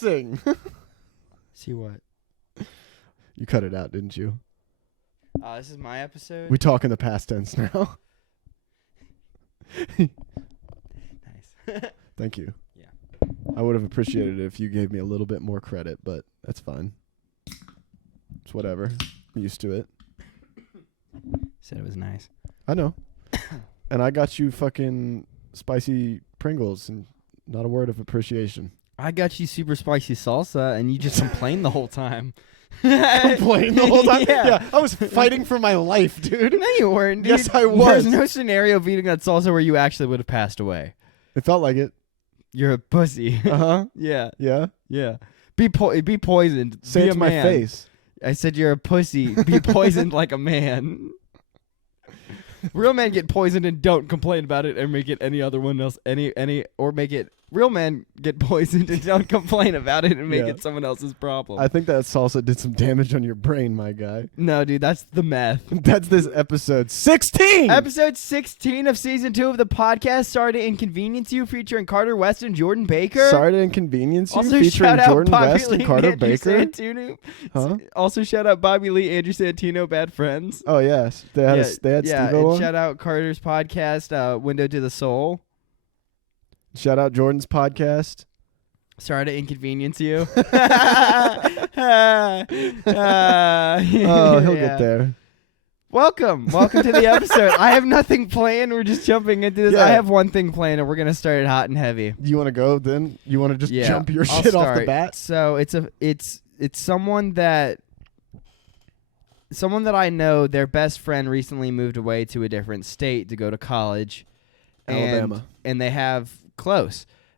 guessing. See what? You cut it out, didn't you? This is my episode. We talk in the past tense now. Nice. Thank you. Yeah. I would have appreciated it if you gave me a little bit more credit, but that's fine. It's whatever. I'm used to it. Said it was nice. I know. And I got you fucking spicy Pringles and not a word of appreciation. I got you super spicy salsa, and you just complained the whole time. Complain the whole time? Yeah. I was fighting for my life, dude. No, you weren't, dude. Yes, I was. There's no scenario of eating that salsa where you actually would have passed away. It felt like it. You're a pussy. Uh-huh. Yeah. Yeah? Yeah. Be poisoned. Say Be it a to my man. face. I said you're a pussy. Be poisoned like a man. Real men get poisoned and don't complain about it and make it any other one else or make it real men get poisoned and don't complain about it and make it someone else's problem. I think that salsa did some damage on your brain, my guy. No, dude, that's the meth. That's this episode 16. Episode 16 of season 2 of the podcast. Sorry to inconvenience you, featuring Carter West and Jordan Baker. Sorry to inconvenience you, Also, featuring shout out Jordan Bobby West Lee and Carter Andrew Baker. Santino. Huh? Also, shout out Bobby Lee, Andrew Santino, bad friends. Oh yes, they had Steve-O and on. shout out Carter's podcast, Window to the Soul. Shout out Jordan's podcast. Sorry to inconvenience you. Oh, he'll get there. Welcome to the episode. I have nothing planned. We're just jumping into this. Yeah. I have one thing planned, and we're gonna start it hot and heavy. Do you want to go then? You want to just jump your I'll shit off the start. bat? So it's someone that I know. Their best friend recently moved away to a different state to go to college. Alabama. And they have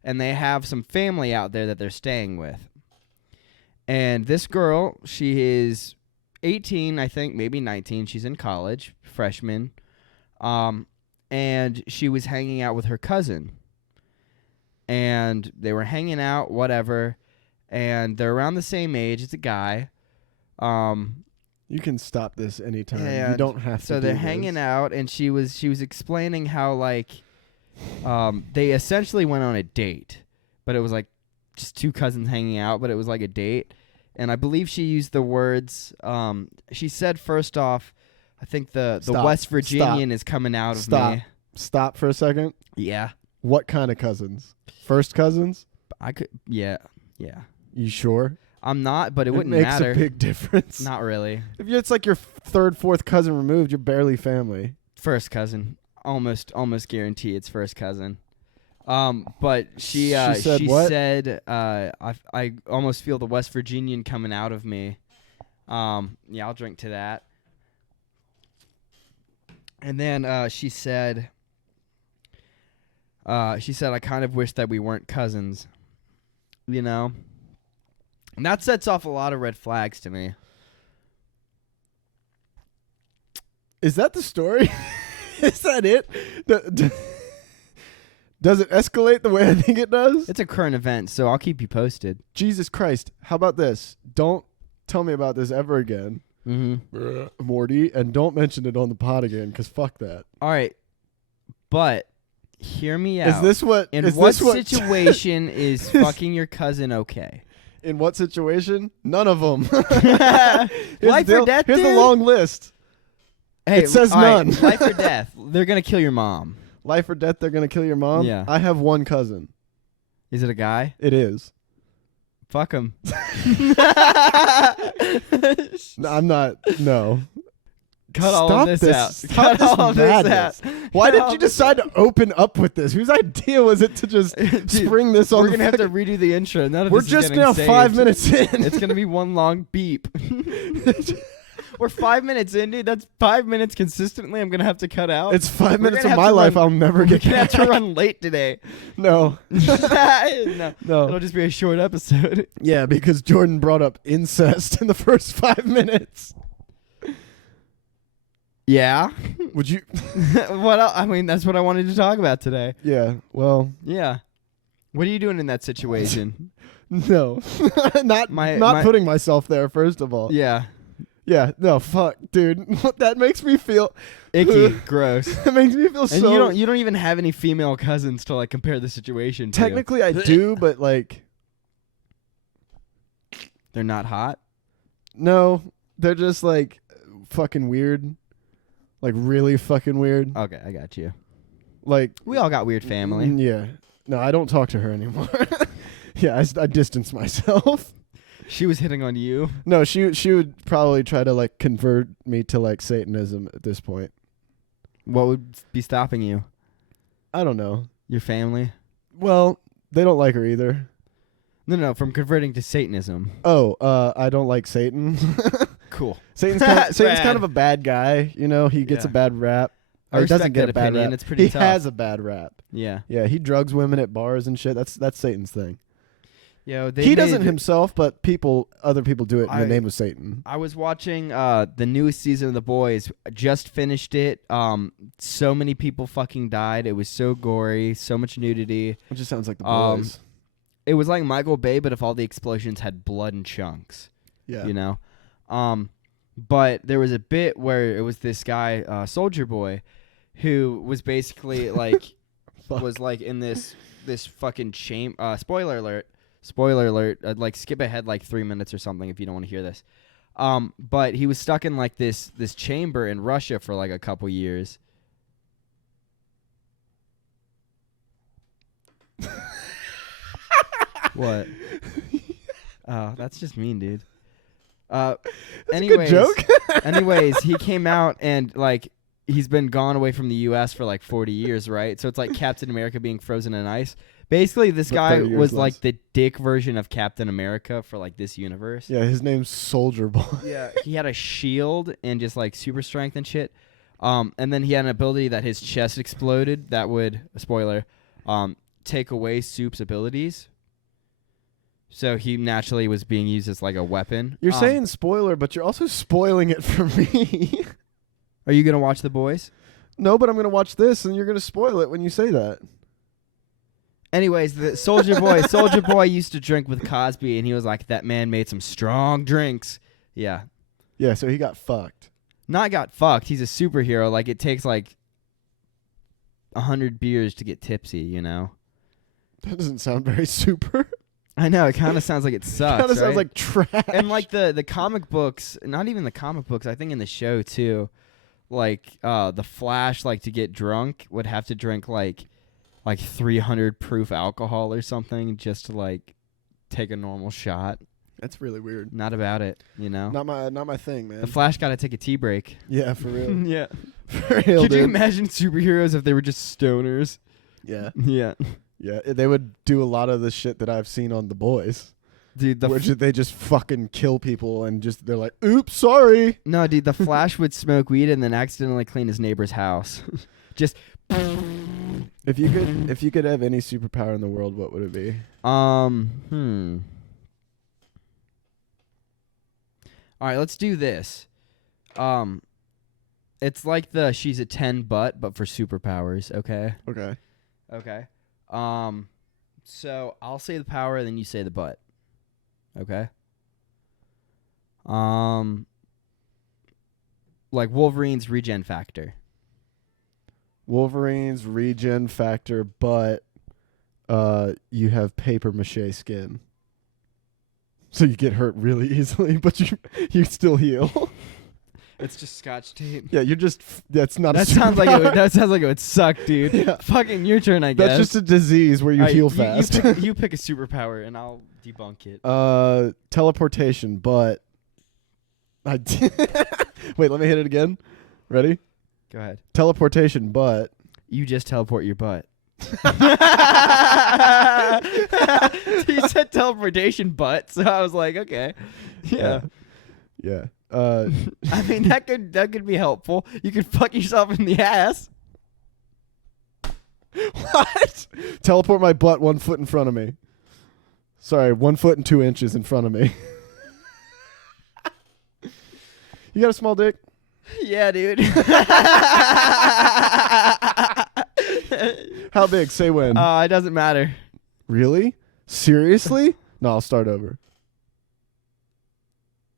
they have some family out there that they're staying with. And this girl, she is 18, I think, maybe 19. She's in college, freshman. And she was hanging out with her cousin. And they were hanging out, whatever. And they're around the same age. It's a guy. You can stop this anytime. You don't have to. So they're hanging out, and she was explaining how, like, they essentially went on a date, but it was like just two cousins hanging out, but it was like a date. And I believe she used the words, she said, first off, I think the West Virginian is coming out of me. Stop for a second. Yeah. What kind of cousins? First cousins? Yeah. You sure? I'm not, but it wouldn't makes matter. A big difference. Not really. If it's like your third, fourth cousin removed, you're barely family. First cousin. Almost guarantee it's first cousin. But she said what? I almost feel the West Virginian coming out of me. Yeah, I'll drink to that. And then she said I kind of wish that we weren't cousins. You know? And that sets off a lot of red flags to me. Is that the story? Is that it? Does it escalate the way I think it does? It's a current event, so I'll keep you posted. Jesus Christ. How about this? Don't tell me about this ever again, Morty, and don't mention it on the pod again, because fuck that. All right. But hear me out. Is this what... In what situation is fucking your cousin okay? In what situation? None of them. Life or death, Here's dude? the long list. Hey, it says all right, none. life or death. They're going to kill your mom. Life or death, they're going to kill your mom? Yeah. I have one cousin. Is it a guy? It is. Fuck him. No, I'm not. No. Cut all of this out. Stop Cut all of this out. Why did you decide to open up with this? Whose idea was it to just spring this on? We're going to have to redo the intro. We're just now 5 minutes in. It's going to be one long beep. We're 5 minutes in, dude. That's 5 minutes consistently I'm going to have to cut out. It's 5 minutes of my life I'll never get We're going back. to have to run late today. No. No. No. It'll just be a short episode. Yeah, because Jordan brought up incest in the first 5 minutes. Yeah. Would you? What else? I mean, that's what I wanted to talk about today. Yeah, well. Yeah. What are you doing in that situation? No. not putting myself there, first of all. Yeah. Yeah, no, fuck, dude. That makes me feel icky, gross. That makes me feel so. And you don't even have any female cousins to like compare the situation to. Technically, I do, but like, They're not hot? No, they're just like fucking weird. Like really fucking weird. Okay, I got you. Like We all got weird family. Yeah. No, I don't talk to her anymore. Yeah, I distance myself. She was hitting on you? No, she would probably try to like convert me to like Satanism at this point. What would be stopping you? I don't know. Your family? Well, they don't like her either. No, from converting to Satanism. Oh, I don't like Satan. Cool. Satan's kind of a bad guy, you know. He gets a bad rap. I He respect doesn't get that a bad opinion. rap. It's pretty he tough. has a bad rap. Yeah. Yeah, he drugs women at bars and shit. That's Satan's thing. Yo, He doesn't himself, but other people do it in the name of Satan. I was watching the newest season of The Boys. Just finished it. So many people fucking died. It was so gory, so much nudity. It just sounds like The Boys. It was like Michael Bay, but if all the explosions had blood and chunks. Yeah. You know? But there was a bit where it was this guy, Soldier Boy, who was basically like was like in this fucking chamber. Spoiler alert. I'd like skip ahead like 3 minutes or something if you don't want to hear this. But he was stuck in like this chamber in Russia for like a couple years. What? Oh, that's just mean, dude. Anyways, a good joke. Anyways, he came out and like he's been gone away from the U.S. for like 40 years, right? So it's like Captain America being frozen in ice. Basically, this guy was like the dick version of Captain America for like this universe. Yeah, his name's Soldier Boy. Yeah, he had a shield and just like super strength and shit. And then he had an ability that his chest exploded that would, spoiler, take away Soup's abilities. So he naturally was being used as like a weapon. You're saying spoiler, but you're also spoiling it for me. Are you gonna watch The Boys? No, but I'm gonna watch this, and you're gonna spoil it when you say that. Anyways, the Soldier Boy used to drink with Cosby, and he was like, that man made some strong drinks. Yeah. Yeah, so he got fucked. Not got fucked. He's a superhero. Like, it takes like 100 beers to get tipsy, you know? That doesn't sound very super. I know. It kind of sounds like it sucks, Kind of sounds like trash. And like the comic books, not even the comic books, I think in the show too, like the Flash, like to get drunk, would have to drink like 300 proof alcohol or something just to like take a normal shot. That's really weird. Not about it, you know. Not my thing, man. The Flash got to take a tea break. Yeah, for real. Yeah. For real, Could you dude. imagine superheroes if they were just stoners? Yeah. Yeah. Yeah, they would do a lot of the shit that I've seen on The Boys. Dude, where they just fucking kill people and just they're like, oops, sorry. No, dude, the Flash would smoke weed and then accidentally clean his neighbor's house. Just If you could have any superpower in the world, what would it be? All right, let's do this. It's like the she's a 10 but for superpowers, okay? Okay. Okay. So I'll say the power and then you say the but. Okay? Like Wolverine's regen factor. Wolverine's regen factor, but you have paper mache skin. So you get hurt really easily, but you still heal. It's just Scotch tape. Yeah, you're just that's not That a sounds like superpower. it would suck, dude. Yeah. Fucking your turn, I guess. That's just a disease where you heal fast. You pick a superpower and I'll debunk it. Teleportation, but wait, let me hit it again. Ready? Go ahead. Teleportation, but You just teleport your butt. You said teleportation butt, so I was like, okay. Yeah. Yeah. I mean that could be helpful. You could fuck yourself in the ass. What? Teleport my butt 1 foot in front of me. Sorry, 1 foot and 2 inches in front of me. You got a small dick? Yeah, dude. How big? Say when. It doesn't matter. Really? Seriously? No, I'll start over.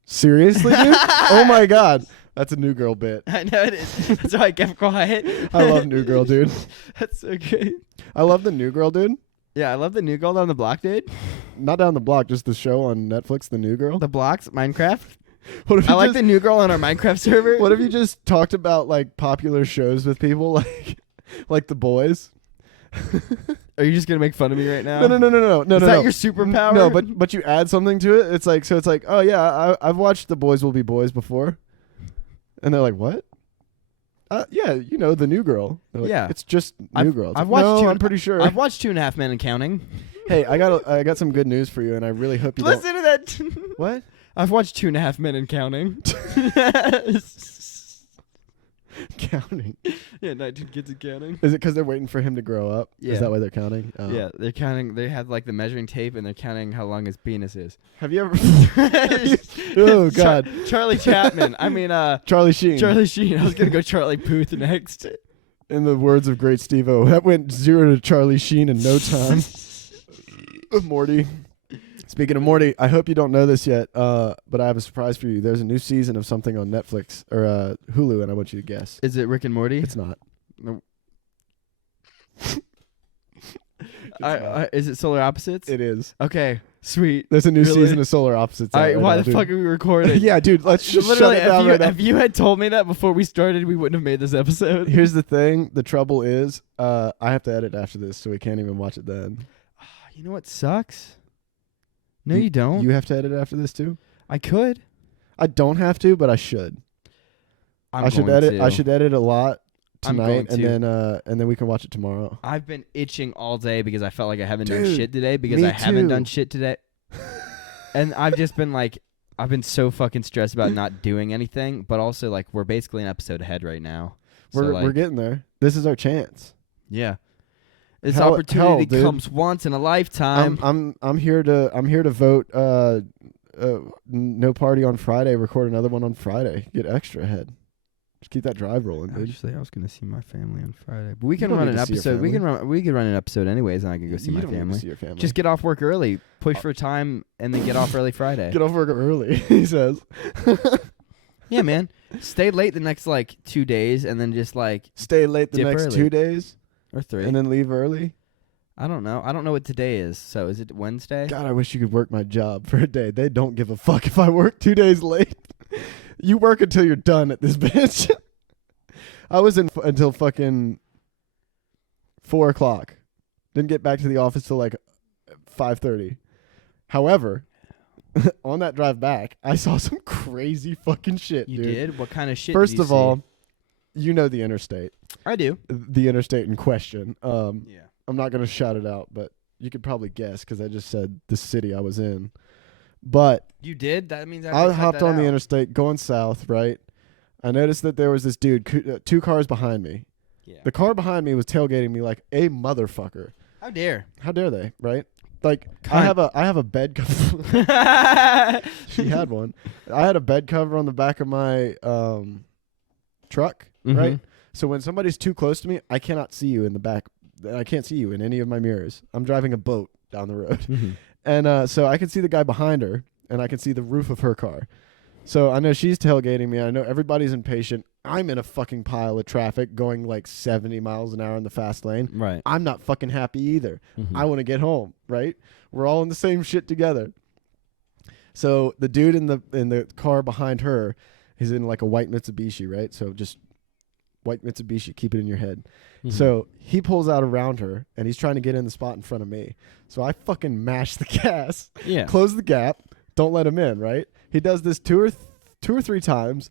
Seriously, dude? Oh my god. That's a New Girl bit. I know it is. That's why I kept quiet. I love New Girl, dude. That's so great. I love the New Girl, dude. Yeah, I love the New Girl Down the Block, dude. Not Down the Block, just the show on Netflix, The New Girl. The Blocks, Minecraft. What if I you like just, the New Girl on our Minecraft server. What if you just talked about like popular shows with people, like The Boys? Are you just gonna make fun of me right now? No. Is that your superpower? No, but you add something to it. It's like oh yeah, I've watched The Boys Will Be Boys before, and they're like, what? Yeah, you know, The New Girl. Like, Yeah. it's just New Girl. It's I've like, watched no, two- I'm pretty sure. I've watched 2.5 Men and Counting. Hey, I got some good news for you, and I really hope you Listen to that. What? I've watched 2.5 Men and Counting. Counting. Yeah, 19 Kids and Counting. Is it because they're waiting for him to grow up? Yeah. Is that why they're counting? Oh. Yeah, they're counting. They have like the measuring tape, and they're counting how long his penis is. Have you ever? Oh God. Charlie Chapman. I mean, Charlie Sheen. Charlie Sheen. I was gonna go Charlie Puth next. In the words of Great Steve-O, that went 0 to Charlie Sheen in no time. Morty. Speaking of Morty, I hope you don't know this yet, but I have a surprise for you. There's a new season of something on Netflix or Hulu, and I want you to guess. Is it Rick and Morty? It's not. Nope. Is it Solar Opposites? It is. Okay, sweet. There's a new Really? season of Solar Opposites. All out right, right why now, the dude. fuck are we recording? Yeah, dude, let's just Literally, shut it down right now. if you had told me that before we started, we wouldn't have made this episode. Here's the thing. The trouble is, I have to edit after this, so we can't even watch it then. You know what sucks? No, you don't. You have to edit after this too? I could. I don't have to, but I should. I should edit a lot I'm tonight, going and then we can watch it tomorrow. I've been itching all day because I felt like I haven't done Dude, shit today because me I haven't too. done shit today. And I've just been like, I've been so fucking stressed about not doing anything, but also like we're basically an episode ahead right now. We're getting there. This is our chance. Yeah. This Hell, opportunity dude. comes once in a lifetime. I'm here to vote. No party on Friday. Record another one on Friday. Get extra ahead. Just keep that drive rolling, dude. Actually, I was gonna see my family on Friday, but we You can don't run need an to see your episode. We family. can run an episode anyways, and I can go see You my don't need to family. see your family. Just get off work early, push for time, and then get off early Friday. get off work early. He says. Yeah, man. Stay late the next like 2 days, and then just like Stay late the Dip next early. 2 days, or 3. and then leave early. I don't know. I don't know what today is. So is it Wednesday? God, I wish you could work my job for a day. They don't give a fuck if I work 2 days late. You work until you're done at this bitch. I was in until fucking 4 o'clock. Didn't get back to the office till like 5:30. However, on that drive back, I saw some crazy fucking shit, You dude. did? What kind of shit? First did you of see? all, you know the interstate. I do. The interstate in question. Yeah. I'm not going to shout it out, but you could probably guess because I just said the city I was in. But You did? That means I hopped on the interstate going south, right? I noticed that there was this dude 2 cars behind me. Yeah. The car behind me was tailgating me like a motherfucker. How dare? How dare they, right? Like Cunt. I have a bed cover. She had one. I had a bed cover on the back of my truck, right? So when somebody's too close to me, I cannot see you in the back. I can't see you in any of my mirrors. I'm driving a boat down the road. And so I can see the guy behind her, and I can see the roof of her car. So I know she's tailgating me. I know everybody's impatient. I'm in a fucking pile of traffic going like 70 miles an hour in the fast lane. Right. I'm not fucking happy either. Mhm. I want to get home, right? We're all in the same shit together. So the dude in the car behind her, he's in like a white Mitsubishi, right? So just white Mitsubishi, keep it in your head. So he pulls out around her, and he's trying to get in the spot in front of me. So I fucking mash the gas, yeah. close the gap, don't let him in, right? He does this two or three times,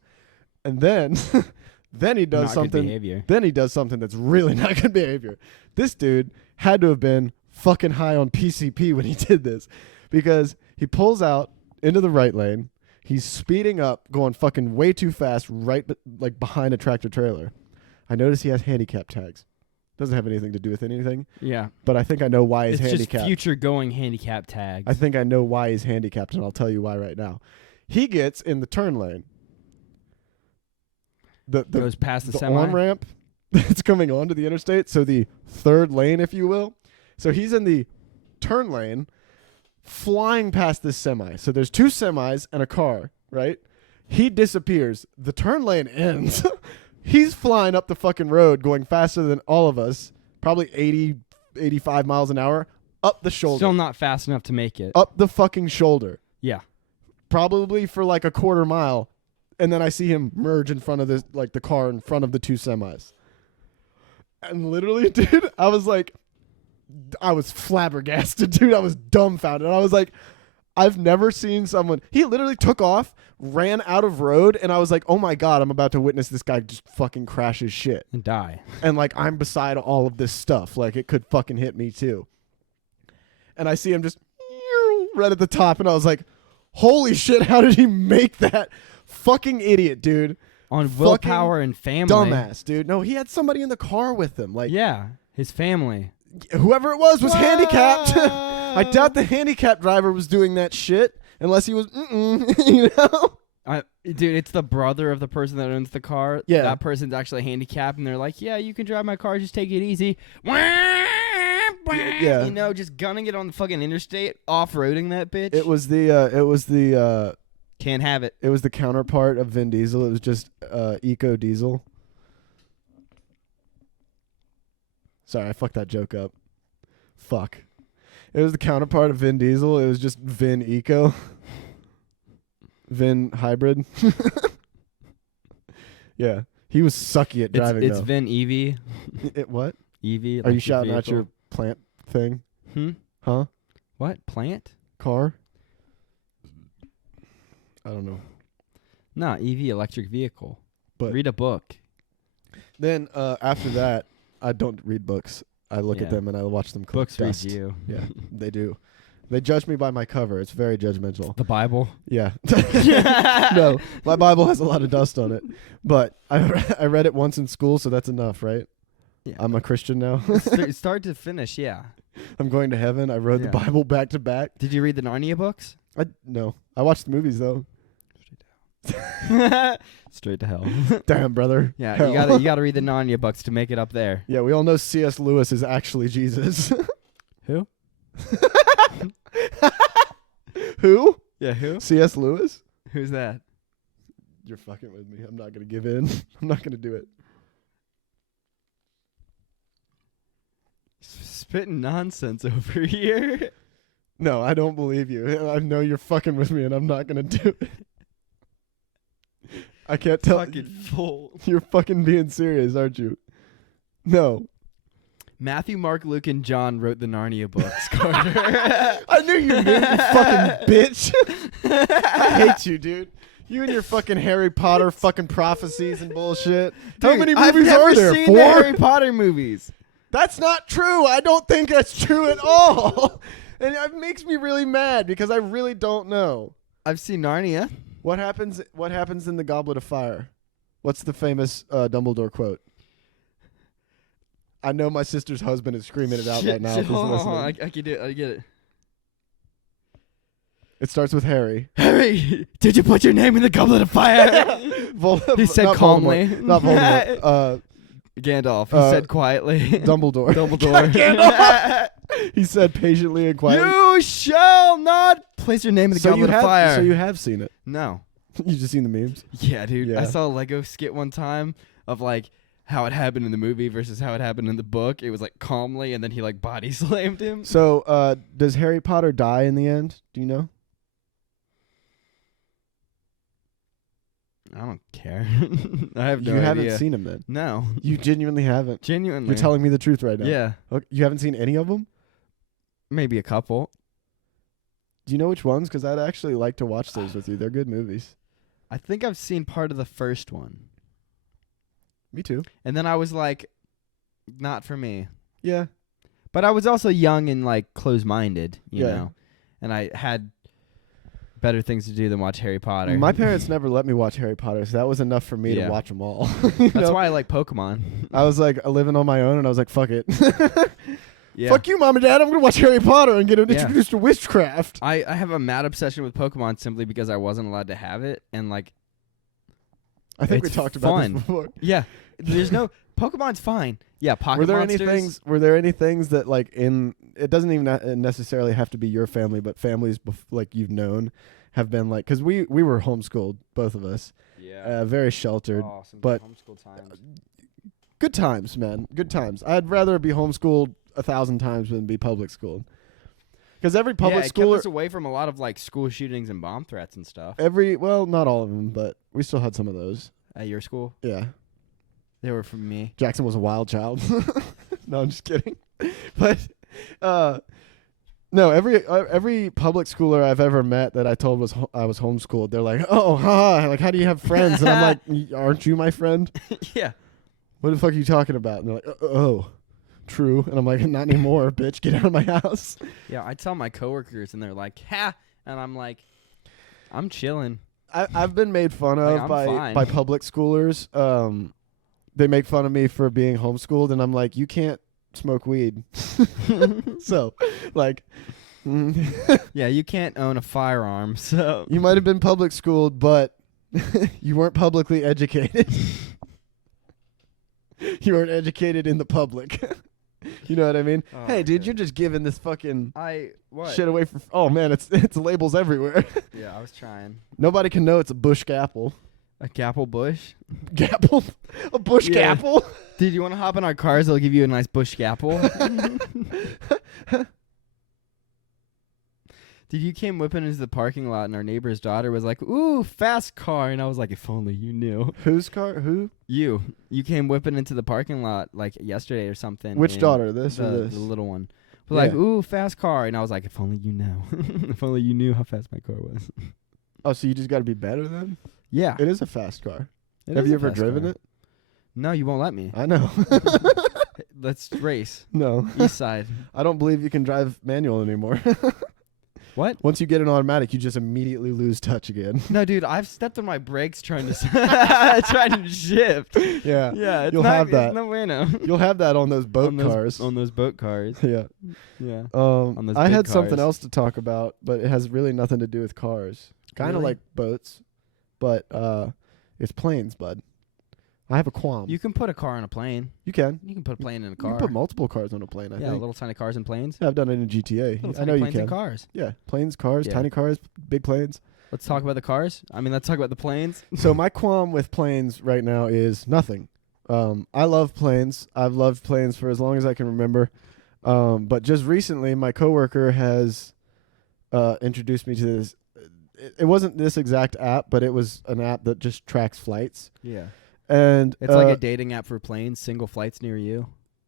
and then then he does Not good something. behavior. Then he does something that's really not good behavior. This dude had to have been fucking high on PCP when he did this, because he pulls out into the right lane. He's speeding up, going fucking way too fast, right like behind a tractor trailer. I notice he has handicap tags. Doesn't have anything to do with anything, Yeah. but I think I know why he's It's handicapped. just future going handicap tags. I think I know why he's handicapped, and I'll tell you why right now. He gets in the turn lane. The goes past the the semi. on-ramp that's coming onto the interstate, so the third lane, if you will. So he's in the turn lane, flying past this semi. So there's 2 semis and a car, right? He disappears. The turn lane ends. He's flying up the fucking road, going faster than all of us, probably 80, 85 miles an hour. up the shoulder. Still not fast enough to make it. Up the fucking shoulder. Yeah. Probably for like a quarter mile. And then I see him merge in front of this, like the car in front of the two semis. And literally, dude, I was flabbergasted, dude. I was dumbfounded. I was like, I've never seen someone. He literally took off, ran out of road, and I was like, oh my God, I'm about to witness this guy just fucking crash his shit. And die. And like, I'm beside all of this stuff. Like, it could fucking hit me too. And I see him just right at the top, and I was like, holy shit, how did he make that? Fucking idiot, dude. On willpower and family. Dumbass, dude. No, he had somebody in the car with him. Like, yeah, his family. Whoever it was handicapped. I doubt the handicapped driver was doing that shit unless he was, you know? Dude, it's the brother of the person that owns the car. Yeah. That person's actually handicapped, and they're like, yeah, you can drive my car, just take it easy. Yeah. You know, just gunning it on the fucking interstate, off-roading that bitch. It was the Can't have it. It was the counterpart of Vin Diesel. It was just Eco Diesel. Sorry, I fucked that joke up. Fuck. It was the counterpart of Vin Diesel. It was just Vin Eco. Vin Hybrid. Yeah. He was sucky at driving, It's though. Vin Evie. What? Evie. Are you shouting out your plant thing? Huh? What? Plant? Car? I don't know. No, EV, electric vehicle. But read a book. Then after that, I don't read books. I look at them and I watch them collect Books dust. read you. Yeah, they do. They judge me by my cover. It's very judgmental. The Bible? Yeah. No, my Bible has a lot of dust on it. But I read it once in school, so that's enough, right? Yeah. I'm a Christian now. Start to finish, yeah. I'm going to heaven. I read the Bible back to back. Did you read the Narnia books? No. I watched the movies, though. Straight to hell. Damn, brother. Yeah, Hell. you gotta read the Narnia books to make it up there. Yeah, we all know C.S. Lewis is actually Jesus. Who? Who? Yeah, who? C.S. Lewis? Who's that? You're fucking with me. I'm not going to give in. I'm not going to do it. Spitting nonsense over here. No, I don't believe you. I know you're fucking with me, and I'm not going to do it. I can't tell. Fucking full. You're fucking being serious, aren't you? No. Matthew, Mark, Luke, and John wrote the Narnia books, Carter. I knew you knew, you fucking bitch. I hate you, dude. You and your fucking Harry Potter fucking prophecies and bullshit. Dude, How many I've movies never are there? seen 4? the Harry Potter movies. That's not true. I don't think that's true at all. And it makes me really mad because I really don't know. I've seen Narnia. What happens in the Goblet of Fire? What's the famous Dumbledore quote? I know my sister's husband is screaming it out right now. If he's Hold listening. on, I get it. I get it. It starts with Harry. Harry, did you put your name in the Goblet of Fire? He said not calmly. Voldemort. Not Voldemort. Gandalf. He said quietly. Dumbledore. Gandalf. He said patiently and quietly. You shall not place your name in the Goblet of Fire. So you have seen it. No. You just seen the memes? Yeah, dude. Yeah. I saw a Lego skit one time of like how it happened in the movie versus how it happened in the book. It was like calmly, and then he like body slammed him. So does Harry Potter die in the end? Do you know? I don't care. I have no idea. You haven't seen him then? No. You genuinely haven't? Genuinely. You're telling me the truth right now? Yeah. Okay, you haven't seen any of them? Maybe a couple. Do you know which ones? Because I'd actually like to watch those with you. They're good movies. I think I've seen part of the first one. Me too. And then I was like, not for me. Yeah. But I was also young and like close-minded, you Yeah. know. And I had better things to do than watch Harry Potter. My parents never let me watch Harry Potter, so that was enough for me to watch them all. That's why I like Pokemon. I was like living on my own, and I was like, fuck it. Yeah. Fuck you, Mom and Dad. I'm going to watch Harry Potter and get introduced to witchcraft. I have a mad obsession with Pokemon simply because I wasn't allowed to have it. And like, I think we it's talked about fun. this before. Yeah. There's no Pokemon's fine. Yeah, Pocket Were there Monsters. Were there any things that like it doesn't even necessarily have to be your family, but families like you've known have been like, because we were homeschooled, both of us. Yeah. Very sheltered, but homeschool times. Good times, man. Good times. I'd rather be homeschooled 1,000 times than be public schooled. Because every public it school, kept us away from a lot of like school shootings and bomb threats and stuff. well, not all of them, but we still had some of those. At your school, Yeah. they were from me. Jackson was a wild child. No, I'm just kidding. But no, every public schooler I've ever met that I told I was homeschooled, they're like, "Oh, like how do you have friends?" And I'm like, "Aren't you my friend?" Yeah. What the fuck are you talking about? And they're like, "Oh, true." And I'm like, "Not anymore, bitch. Get out of my house." Yeah, I tell my coworkers, and they're like, "Ha," and I'm like, "I'm chilling." I've been made fun of I'm by fine. public schoolers. They make fun of me for being homeschooled, and I'm like, "You can't smoke weed." So, like, Yeah, you can't own a firearm, so you might have been public schooled, but you weren't publicly educated. You weren't educated in the public. You know what I mean? Oh, Hey, dude, yeah. you're just giving this fucking what? shit away for. Oh man, it's labels everywhere. Yeah, I was trying. Nobody can know it's a bush gapple. A gapple bush. Gapple? A bush Yeah. gapple? Dude, you want to hop in our cars? They'll give you a nice bush gapple. Dude, you came whipping into the parking lot, and our neighbor's daughter was like, "Ooh, fast car," and I was like, "If only you knew." Whose car? Who? You came whipping into the parking lot like yesterday or something. Which and daughter? This or the this? little one. But like, Yeah. "Ooh, fast car," and I was like, "If only you know." If only you knew how fast my car was. Oh, so you just got to be better then? Yeah. It is a fast car. It Have is you a ever fast driven car. it? No, you won't let me. I know. Let's race. No. East side. I don't believe you can drive manual anymore. What? Once you get an automatic, you just immediately lose touch again. No, dude, I've stepped on my brakes trying to trying to shift. Yeah. Yeah, it's You'll not, have that. It's no bueno. You'll have that on those boat on those, cars. On those boat cars. Yeah. Yeah. On those I big had something cars. else to talk about, but it has really nothing to do with cars. Kind of Really? like boats, but it's planes, bud. I have a qualm. You can put a car on a plane. You can. You can put a plane in a You car. can put multiple cars on a plane, I yeah, think. little tiny cars and planes. Yeah, I've done it in GTA. Little I tiny know you planes can. and cars. Yeah, planes, cars, Yeah. tiny cars, big planes. Let's talk about the cars. I mean, let's talk about the planes. So my qualm with planes right now is nothing. I love planes. I've loved planes for as long as I can remember. But just recently, my coworker has introduced me to this. It wasn't this exact app, but it was an app that just tracks flights. Yeah. And It's like a dating app for planes, single flights near you.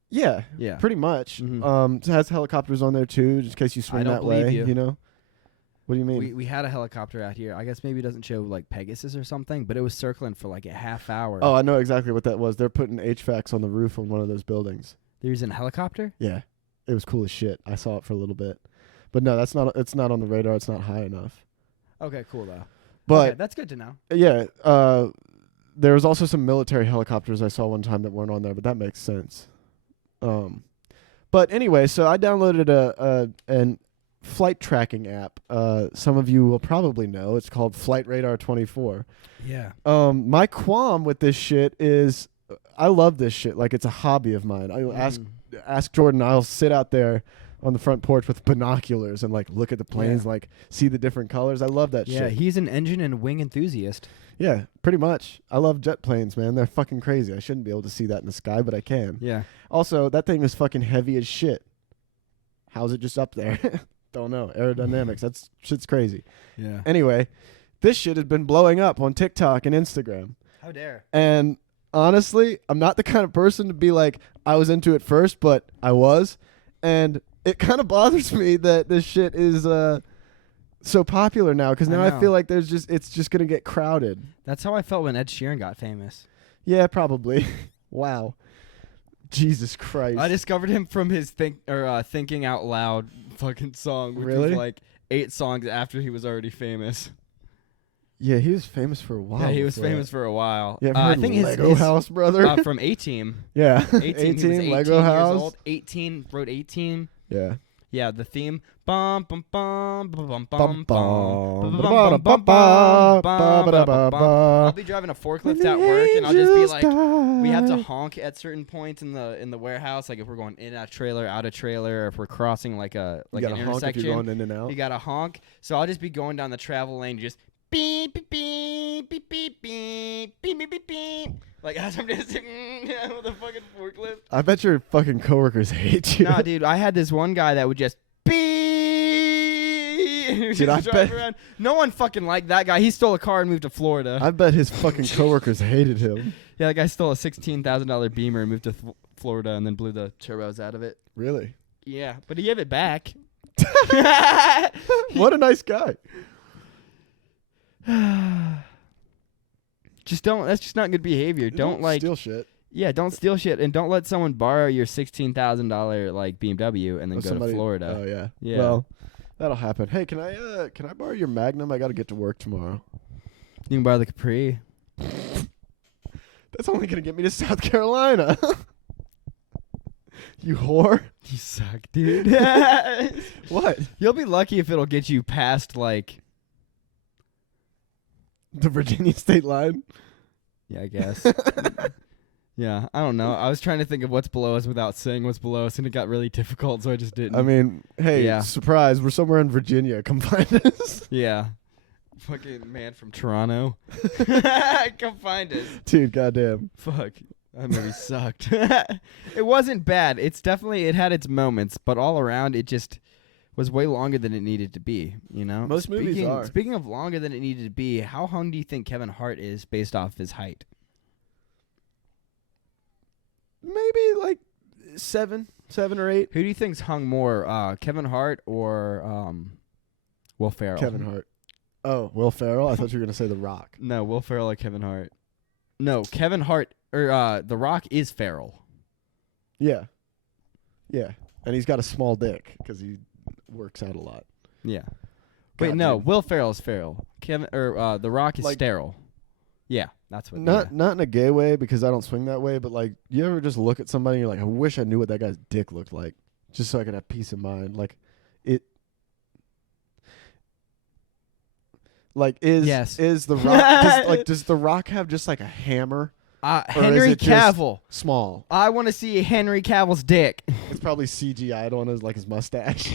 yeah, Yeah. pretty much. Mhm. It has helicopters on there too, just in case you swing don't that believe way. you. You know. What do you mean? We had a helicopter out here. I guess maybe it doesn't show like Pegasus or something, but it was circling for like a half hour. Oh, I know exactly what that was. They're putting HVACs on the roof on one of those buildings. There's a helicopter? Yeah, it was cool as shit. I saw it for a little bit, but no, that's not. It's not on the radar. It's not high enough. Okay, cool though. But okay, that's good to know. yeah, there was also some military helicopters I saw one time that weren't on there, but that makes sense. But anyway, so I downloaded an flight tracking app. Some of you will probably know. It's called Flight Radar 24. Yeah. My qualm with this shit is I love this shit. Like, it's a hobby of mine. I ask Jordan. I'll sit out there on the front porch with binoculars and like look at the planes, Yeah. like see the different colors. I love that Yeah, shit. he's an engine and wing enthusiast. Yeah, pretty much. I love jet planes, man. They're fucking crazy. I shouldn't be able to see that in the sky, but I can. Yeah. Also, that thing is fucking heavy as shit. How's it just up there? Don't know. Aerodynamics. That's shit's crazy. Yeah. Anyway, this shit has been blowing up on TikTok and Instagram. How dare. And honestly, I'm not the kind of person to be like, I was into it first, but I was. And it kind of bothers me that this shit is so popular now, because now I know. feel like it's just going to get crowded. That's how I felt when Ed Sheeran got famous. Yeah, probably. Wow. Jesus Christ. I discovered him from his thinking out loud fucking song, which Really? was like 8 songs after he was already famous. Yeah, he was famous for a while. Yeah, he was before famous that. for a while. Yeah, I think Lego his House, brother. from A-Team. Yeah, 18, he was 18 Lego years House. old. 18 wrote 18. Yeah. Yeah, the theme. Bum bum bum bum bum Bum, bum bum, bum bum bum bum. I'll be driving a forklift at work, and I'll just be like, we have to honk at certain points in the warehouse, like if we're going in a trailer, out of trailer, or if we're crossing like an You gotta honk if intersection. you're going in and out. You gotta honk. So I'll just be going down the travel lane, just beep beep beep beep beep beep beep beep beep beep. Like as I'm just with a fucking forklift. I bet your fucking coworkers hate you. Nah, dude, I had this one guy that would just beep Dude, I bet. around. No one fucking liked that guy. He stole a car and moved to Florida. I bet his fucking coworkers hated him. Yeah, that guy stole a $16,000 Beamer and moved to Florida and then blew the turbos out of it. Really? Yeah, but he gave it back. What a nice guy. That's just not good behavior. Don't like steal shit. Yeah, don't steal shit, and don't let someone borrow your $16,000 like BMW and then go to Florida. Oh yeah. Yeah. Well, that'll happen. Hey, can I borrow your Magnum? I got to get to work tomorrow. You can borrow the Capri. That's only gonna get me to South Carolina. You whore. You suck, dude. What? You'll be lucky if it'll get you past like the Virginia state line. Yeah, I guess. Yeah, I don't know. I was trying to think of what's below us without saying what's below us, and it got really difficult, so I just didn't. I mean, hey, surprise, we're somewhere in Virginia. Come find us. Yeah. Fucking man from Toronto. Come find us. Dude, goddamn. Fuck. That movie sucked. It wasn't bad. It had its moments, but all around it just was way longer than it needed to be, you know? Most movies are. Speaking of longer than it needed to be, how hung do you think Kevin Hart is based off his height? Maybe like 7 or 8. Who do you think's hung more, Kevin Hart or Will Ferrell? Kevin Hart. Oh, Will Ferrell? I thought you were going to say The Rock. No, Will Ferrell or Kevin Hart. No, Kevin Hart or The Rock is Ferrell. Yeah. Yeah. And he's got a small dick because he works out a lot. Yeah. God, Wait, no, dude. Will Ferrell's Ferrell. Kevin or The Rock is Like- sterile. Yeah, that's what. Not in a gay way because I don't swing that way, but like you ever just look at somebody and you're like, I wish I knew what that guy's dick looked like, just so I could have peace of mind. Like it. Like is The Rock does The Rock have just like a hammer? Henry is it just Cavill. Small. I want to see Henry Cavill's dick. It's probably CGI'd on his mustache.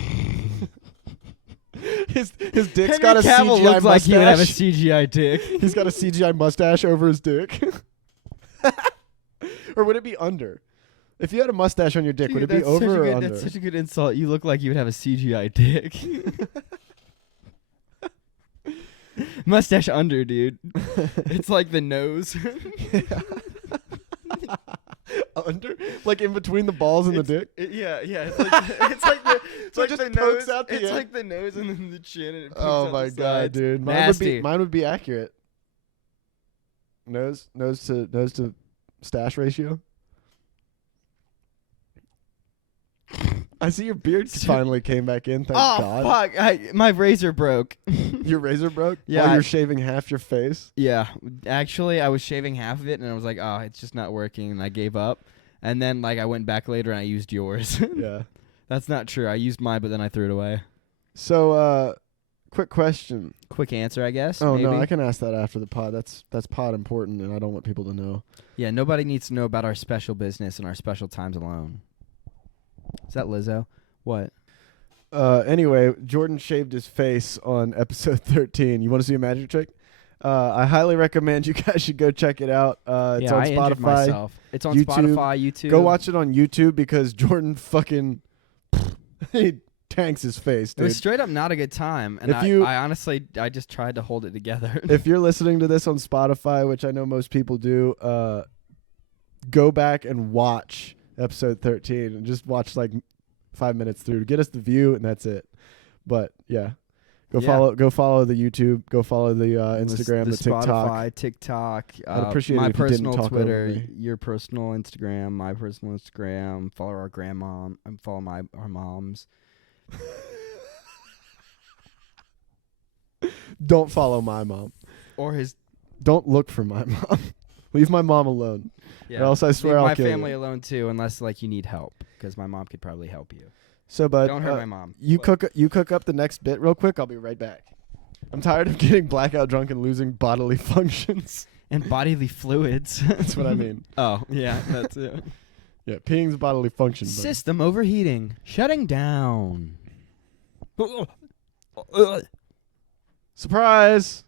His dick's got a Cavill CGI looks mustache. like he would have a CGI dick. He's got a CGI mustache over his dick. Or would it be under? If you had a mustache on your dick, would it be over or under? That's such a good insult. You look like you would have a CGI dick. Mustache under, dude. It's like the nose. Under? Like in between the balls and the dick? Yeah. It's like the nose. Pokes out the It's end. like the nose and then the chin. And it pokes Oh out my the god, sides. dude. Nasty. Mine would be accurate. Nose to stash ratio. I see your beard finally came back in. Thank God. Fuck! My razor broke. Your razor broke? Yeah, While you're shaving half your face? Yeah, actually, I was shaving half of it, and I was like, "Oh, it's just not working," and I gave up. And then, like, I went back later and I used yours. Yeah. That's not true. I used mine, but then I threw it away. So, quick question. Quick answer, I guess. Oh maybe? no, I can ask that after the pod. That's pod important, and I don't want people to know. Yeah, nobody needs to know about our special business and our special times alone. Is that Lizzo? What? Anyway, Jordan shaved his face on episode 13. You want to see a magic trick? I highly recommend you guys should go check it out. It's on I injured Spotify. myself. It's on YouTube. Spotify, YouTube. Go watch it on YouTube because Jordan fucking he tanks his face, It dude. was straight up not a good time, and I honestly just tried to hold it together. If you're listening to this on Spotify, which I know most people do, go back and watch episode 13 and just watch like 5 minutes through. Get us the view and that's it. But yeah. Go follow the YouTube, go follow the Instagram, the TikTok. Spotify, TikTok, I'd appreciate my it if you didn't personal talk over Twitter, me. your personal Instagram, my personal Instagram. Follow our grandma, and follow our moms. Don't follow my mom. Or his. Don't look for my mom. Leave my mom alone. Yeah. Or else I swear Leave I'll my kill family you. alone too, unless like you need help, because my mom could probably help you. So, but Don't hurt my mom. You But- cook up the next bit real quick. I'll be right back. I'm tired of getting blackout drunk and losing bodily functions. And bodily fluids. That's what I mean. Oh yeah, that's it. Yeah, peeing's bodily function. But System overheating. Shutting down. surprise!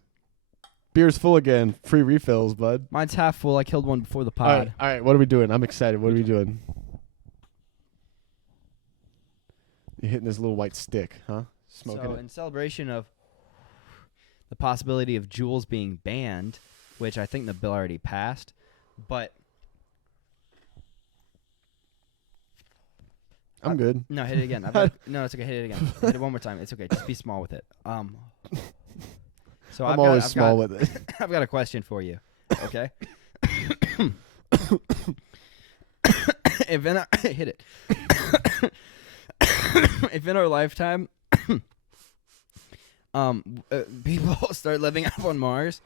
Beer's full again. Free refills, bud. Mine's half full. I killed one before the pod. All right. What are we doing? I'm excited. What are we doing? You're hitting this little white stick, huh? smoking So it. in celebration of the possibility of Juuls being banned, which I think the bill already passed, but I'm good. no, hit it again. No, it's okay. Hit it again. Hit it one more time. It's okay. Just be small with it. So I'm always small with it. I've got a question for you. Okay. If in our, hit it. If in our lifetime, people start living up on Mars,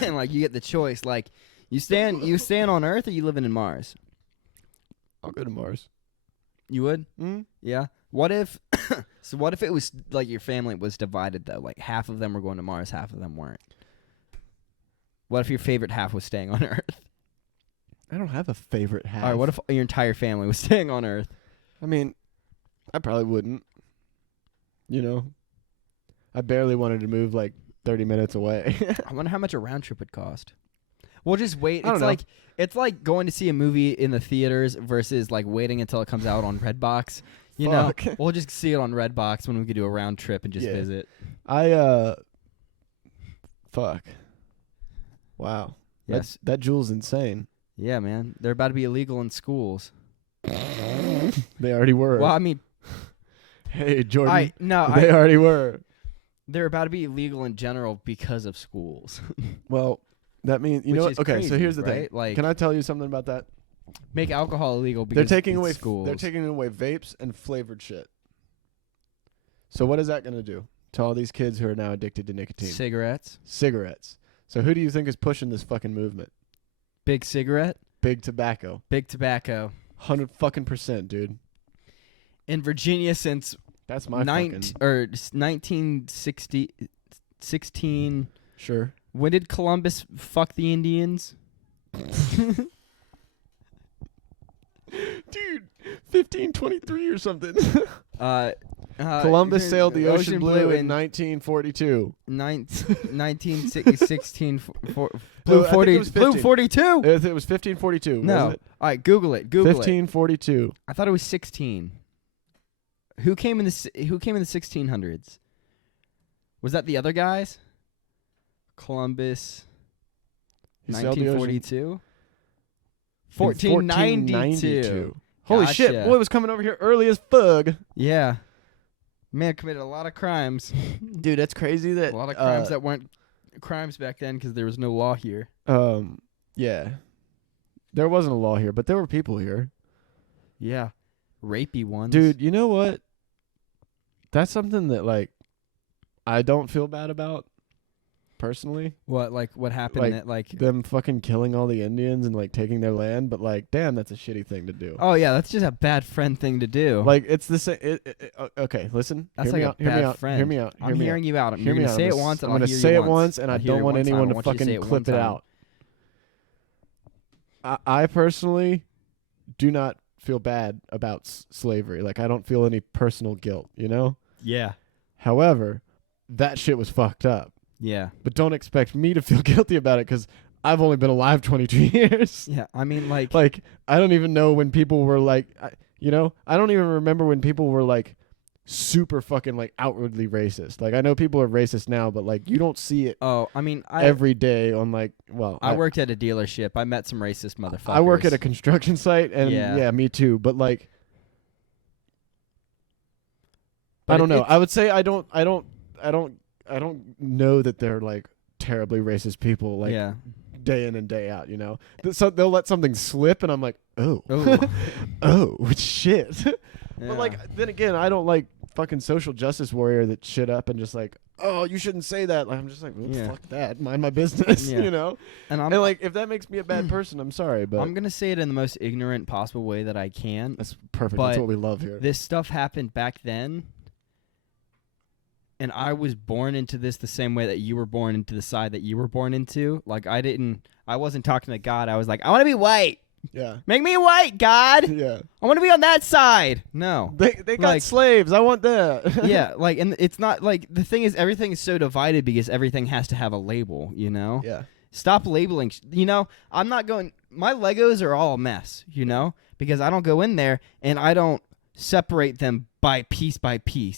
and like you get the choice, like you staying on Earth, or you living in Mars? I'll go to Mars. You would? Mm? Yeah. What if? So what if it was like your family was divided though? Like half of them were going to Mars, half of them weren't. What if your favorite half was staying on Earth? I don't have a favorite half. All right. What if your entire family was staying on Earth? I mean, I probably wouldn't. You know, I barely wanted to move like 30 minutes away. I wonder how much a round trip would cost. We'll just wait. I don't know. It's like going to see a movie in the theaters versus like waiting until it comes out on Redbox. You know, we'll just see it on Redbox when we could do a round trip and just visit. Fuck. Wow. Yes. That Juul's insane. Yeah, man. They're about to be illegal in schools. They already were. Well, I mean, hey, Jordan. they already were. They're about to be illegal in general because of schools. Well, that means you know what? Okay, crazy, so here's the thing. right? Like, can I tell you something about that? Make alcohol illegal because They're taking away schools. They're taking away vapes and flavored shit. So what is that going to do to all these kids who are now addicted to nicotine? Cigarettes. So who do you think is pushing this fucking movement? Big cigarette. Big tobacco. 100% dude. In Virginia since That's my 1916. Sure. When did Columbus fuck the Indians? Dude, 1523 or something. Columbus sailed the ocean blue in 1942. 1916. Blue 40. Blue 42. It was 1542. No. Wasn't it? All right, Google it. 1542. I thought it was 16. Who came in the 1600s? Was that the other guys? Columbus. He sailed the ocean 1942. 1492. Holy Gotcha. shit! Boy was coming over here early as fug. Yeah. Man committed a lot of crimes. Dude, that's crazy. That A lot of crimes that weren't crimes back then because there was no law here. Yeah. There wasn't a law here, but there were people here. Yeah. Rapey ones. Dude, you know what? That's something that, like, I don't feel bad about, personally. What happened Like, that, like... Them fucking killing all the Indians and, like, taking their land, but, like, damn, that's a shitty thing to do. Oh, yeah, that's just a bad friend thing to do. Like, it's the same... okay, listen. That's hear like me a out, bad friend. Hear me out. I'm hearing you out. Hear You're me going to out. say it once, and I'm I'll going hear to you say it once. once, and I don't want anyone to fucking clip it out. I personally do not feel bad about slavery. Like, I don't feel any personal guilt, you know? Yeah. However, that shit was fucked up. Yeah. But don't expect me to feel guilty about it because I've only been alive 22 years. Yeah, I mean, like... Like, I don't even know when people were like, I don't even remember when people were like super fucking like outwardly racist. Like, I know people are racist now, but like you don't see it every day on like, well, I worked at a dealership. I met some racist motherfuckers. I work at a construction site and yeah me too. But like, I don't know. I would say I don't know that they're like terribly racist people like day in and day out, you know. So they'll let something slip and I'm like, oh. Oh, shit. But like then again, I don't like fucking social justice warrior that shit up and just like, oh, you shouldn't say that. Like, I'm just like, well, fuck that. Mind my business, you know. And like if that makes me a bad person, I'm sorry, but I'm going to say it in the most ignorant possible way that I can. That's perfect. That's what we love here. This stuff happened back then. And I was born into this the same way that you were born into the side that you were born into. Like, I wasn't talking to God. I was like, I want to be white. Yeah. Make me white, God. Yeah. I want to be on that side. No. They got like, slaves. I want that. Yeah. Like, and it's not like, the thing is, everything is so divided because everything has to have a label, you know? Yeah. Stop labeling. You know, I'm not going, my Legos are all a mess, you know? Because I don't go in there and I don't separate them by piece,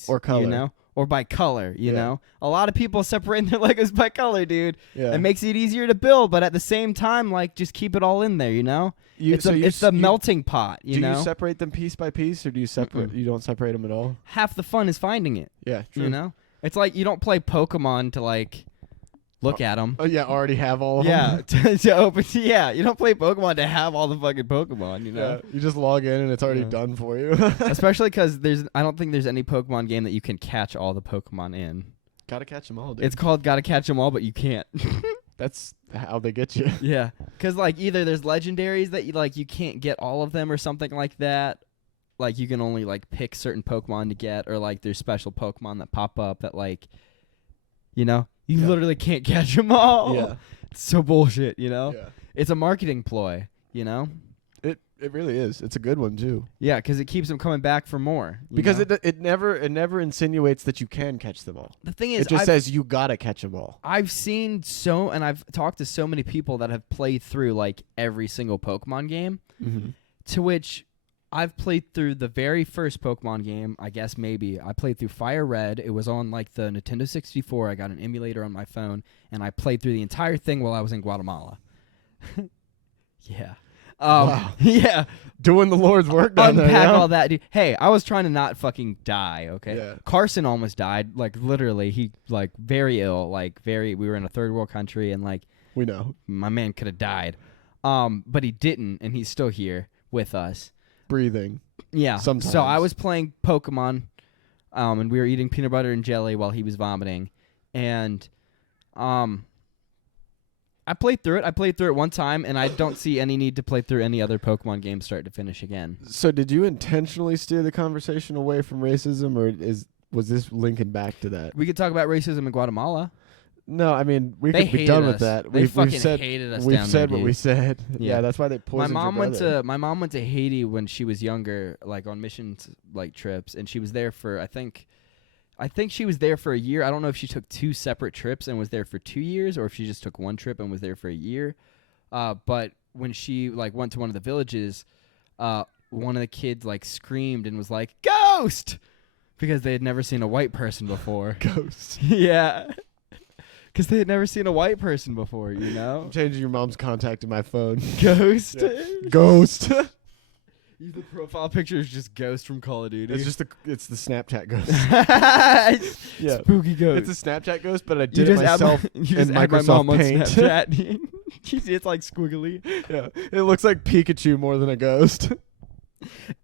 Or color. you know, or by color, you know. A lot of people separate their Legos by color, dude. Yeah. It makes it easier to build, but at the same time, like, just keep it all in there, you know. It's the melting pot, you know. Do you separate them piece by piece, or do you separate? You don't separate them at all. Half the fun is finding it. Yeah, true. You know, it's like you don't play Pokemon to like look at them. Oh yeah, already have all of them. Yeah, to open. Yeah, you don't play Pokemon to have all the fucking Pokemon. You know, Yeah, you just log in and it's already done for you. Especially because I don't think there's any Pokemon game that you can catch all the Pokemon in. Gotta catch them all, dude. It's called Gotta Catch 'Em All, but you can't. That's how they get you. Yeah, because like either there's legendaries that you can't get all of them or something like that. Like you can only like pick certain Pokemon to get, or like there's special Pokemon that pop up that like, you know, you literally can't catch them all. Yeah, it's so bullshit. You know, yeah. It's a marketing ploy. You know. It really is. It's a good one too. Yeah, because it keeps them coming back for more. Because it never insinuates that you can catch them all. The thing is, it just says you gotta catch them all. I've seen and I've talked to so many people that have played through like every single Pokemon game, to which I've played through the very first Pokemon game. I guess maybe I played through Fire Red. It was on like the Nintendo 64. I got an emulator on my phone, and I played through the entire thing while I was in Guatemala. Yeah. Wow. Yeah. Doing the Lord's work down there. Unpack all that, dude. Hey, I was trying to not fucking die, okay? Yeah. Carson almost died. Like, literally, he, like, very ill. Like, we were in a third world country, and, like, we know. My man could have died. But he didn't, and he's still here with us. Breathing. Yeah. Sometimes. So I was playing Pokemon, and we were eating peanut butter and jelly while he was vomiting. And, I played through it one time, and I don't see any need to play through any other Pokemon game start to finish again. So did you intentionally steer the conversation away from racism, or was this linking back to that? We could talk about racism in Guatemala. No, I mean, we could be done with that. They fucking hated us. We've said what we said. Yeah, that's why they poisoned my mom went to Haiti when she was younger, like on missions, like trips, and she was there for I think she was there for a year. I don't know if she took 2 separate trips and was there for 2 years, or if she just took 1 trip and was there for a year. But when she like went to one of the villages, one of the kids like screamed and was like, "Ghost!" because they had never seen a white person before. Ghost. Yeah. Because they had never seen a white person before, you know? I'm changing your mom's contact in my phone. Ghost. Yeah. Ghost. The profile picture is just Ghost from Call of Duty. It's the Snapchat Ghost. Yeah. Spooky Ghost. It's a Snapchat Ghost, but I did it myself in Microsoft Paint. Snapchat. It's like squiggly. Yeah. It looks like Pikachu more than a ghost.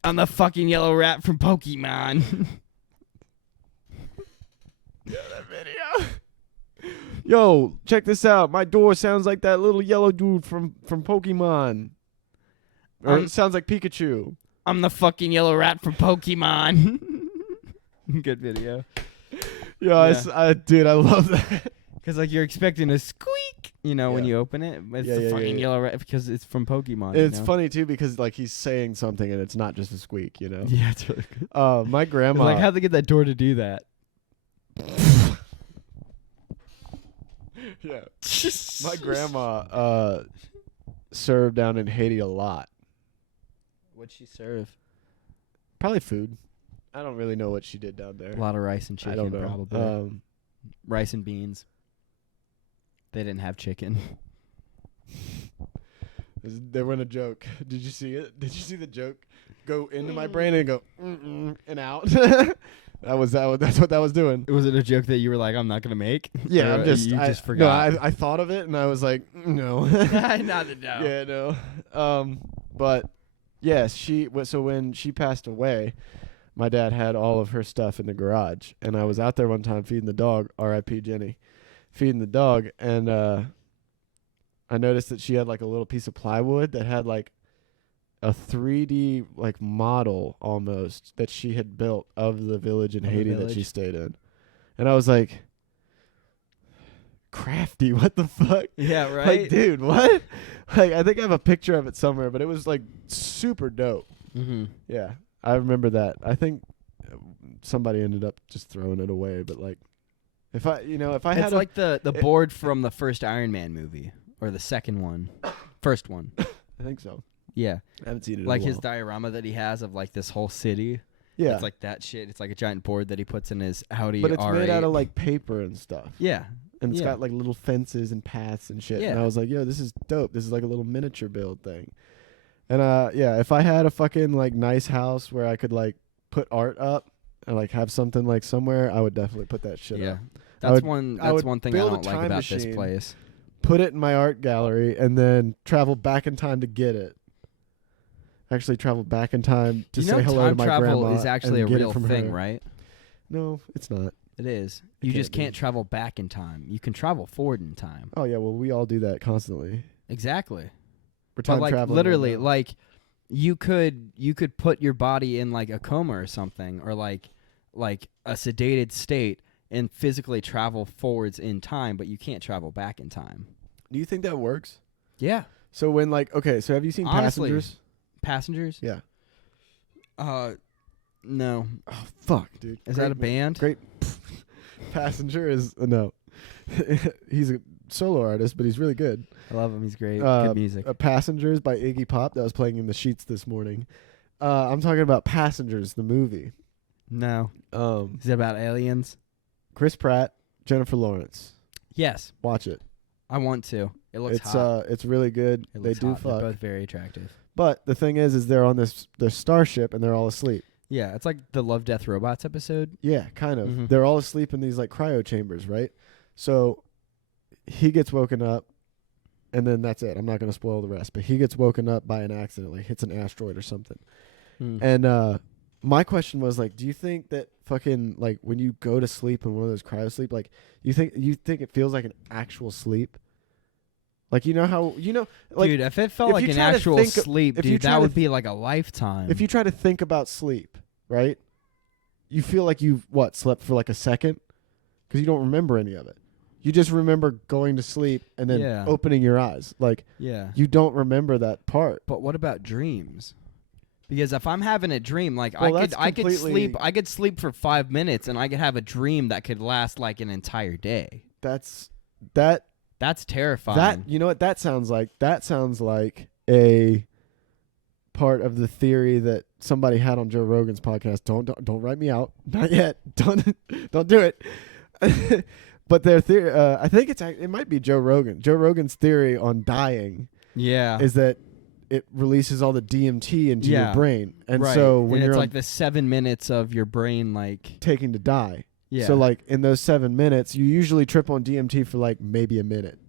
I'm the fucking yellow rat from Pokemon. Yeah, that video. Yo, check this out. My door sounds like that little yellow dude from Pokemon. Or it sounds like Pikachu. I'm the fucking yellow rat from Pokemon. Good video. Yeah. Dude, I love that. Because like you're expecting a squeak, you know, when you open it. It's the fucking yellow rat because it's from Pokemon. It's funny too because like he's saying something and it's not just a squeak, you know. Yeah, it's really good. My grandma. Like how'd they get that door to do that? Yeah. My grandma served down in Haiti a lot. What'd she serve? Probably food. I don't really know what she did down there. A lot of rice and chicken, I don't know. probably. Rice and beans. They didn't have chicken. They were in a joke. Did you see it? Did you see the joke go into my brain and go and out? That's what that was doing. Was it a joke that you were like, I'm not gonna make? Yeah, you just forgot. No, I thought of it and I was like, no. Not the no. Yeah, no. But yes, so when she passed away, my dad had all of her stuff in the garage, and I was out there one time feeding the dog. R.I.P. Jenny, feeding the dog, and I noticed that she had like a little piece of plywood that had like a 3D like model almost that she had built of the village in Haiti that she stayed in. And I was like, crafty, what the fuck? Yeah, right? Like, dude, what? Like, I think I have a picture of it somewhere, but it was like super dope. Mm-hmm. Yeah, I remember that. I think somebody ended up just throwing it away, but like, if I had it's like the board from the first Iron Man movie or the second one, first one. I think so. Yeah, I haven't seen it. Like in a his while. diorama that he has of like this whole city. Yeah. It's like that shit. It's like a giant board that he puts in his Audi But it's R8. made out of like paper and stuff. Yeah. And it's Yeah. got like little fences and paths and shit. Yeah. And I was like, yo, this is dope. This is like a little miniature build thing. And yeah, if I had a fucking like nice house where I could like put art up and like have something like somewhere, I would definitely put that shit up. That's I would one thing I build a don't like time about this machine. place. Put it in my art gallery and then travel back in time to get it. Actually travel back in time to say hello to my grandma. Time travel is actually a and get it real from thing, her. right? No, it's not. It is. It You just can't be. can't travel back in time. You can travel forward in time. Oh yeah, well we all do that constantly. Exactly. We're But time like traveling. literally, right now. like you could put your body in like a coma or something, or like a sedated state, and physically travel forwards in time, but you can't travel back in time. Do you think that works? Yeah. So when like okay, so have you seen Honestly, Passengers? Passengers? Yeah. No. Oh fuck, dude. Is that a band? Great. Passenger is no. He's a solo artist, but he's really good. I love him. He's great. Good music. Passengers by Iggy Pop that was playing in the sheets this morning. I'm talking about Passengers, the movie. No. Is it about aliens? Chris Pratt, Jennifer Lawrence. Yes. Watch it. I want to. It looks hot. It's really good. It They looks do hot. They're fuck. both very attractive. But the thing is they're on this starship and they're all asleep. Yeah, it's like the Love, Death, Robots episode. Yeah, kind of. Mhm. They're all asleep in these like cryo chambers, right? So he gets woken up, and then that's it. I'm not going to spoil the rest, but he gets woken up by an accident, like hits an asteroid or something. And my question was like, do you think that fucking like when you go to sleep in one of those cryo sleep, like you think it feels like an actual sleep? Like you know how like dude, if it felt if like you an try to actual think- sleep, if you dude, try that to would be like a lifetime. if you try to think about sleep, right? You feel like you've slept for like a second because you don't remember any of it. You just remember going to sleep and then Yeah. opening your eyes. Like yeah. you don't remember that part. But what about dreams? Because if I'm having a dream, like Well, I that's could sleep for 5 minutes and I could have a dream that could last like an entire day. That's terrifying. that you know what that sounds like? That sounds like a part of the theory that somebody had on Joe Rogan's podcast. Don't write me out. Not yet. Don't do it. But their theory, I think it might be Joe Rogan. Joe Rogan's theory on dying yeah. is that it releases all the DMT into your Yeah. brain, and right. so when and you're it's on like the 7 minutes of your brain, like taking to die. yeah. So like in those 7 minutes, you usually trip on DMT for like maybe a minute,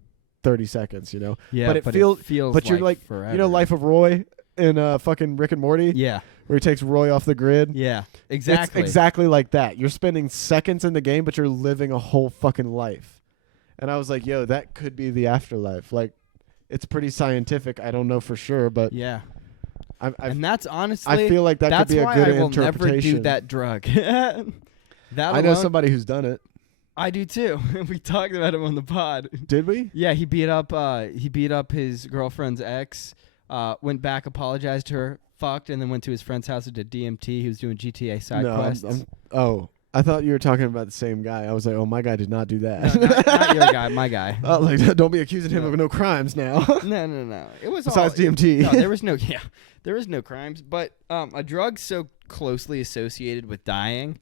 30 seconds, you know. yeah, but it feels but you're like forever. you know Life of Roy in fucking Rick and Morty, Yeah. where he takes Roy off the grid. Yeah. Exactly. It's exactly like that. You're spending seconds in the game, but you're living a whole fucking life. And I was like, yo, that could be the afterlife. Like, it's pretty scientific. I don't know for sure, but Yeah. I And that's honestly I feel like that that's could be a why good I will interpretation. never do that drug. that I know alone- somebody who's done it. I do too. We talked about him on the pod. Did we? Yeah, he beat up his girlfriend's ex, went back, apologized to her, fucked, and then went to his friend's house and did DMT. He was doing GTA side quests. I thought you were talking about the same guy. I was like, oh, my guy did not do that. No, not your guy, my guy. Like, don't be accusing him No. of no crimes now. No. It was Besides all, DMT. No, there was no crimes, but a drug so closely associated with dying,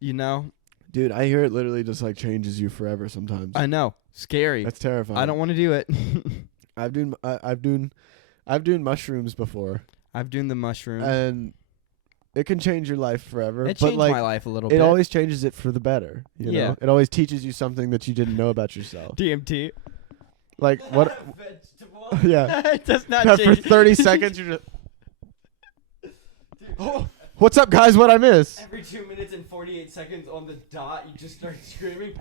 you know. Dude, I hear it literally just like changes you forever sometimes. I know, scary. That's terrifying. I don't want to do it. I've done mushrooms before, I've done the mushroom. and it can change your life forever. It but changed like, my life a little it bit. always changes it for the better. You Yeah. know? It always teaches you something that you didn't know about yourself. DMT. Like what? Vegetable. Yeah. It does not For change. 30 seconds, you're just. Oh, what's up, guys? What I miss? Every 2 minutes and 48 seconds on the dot, you just start screaming.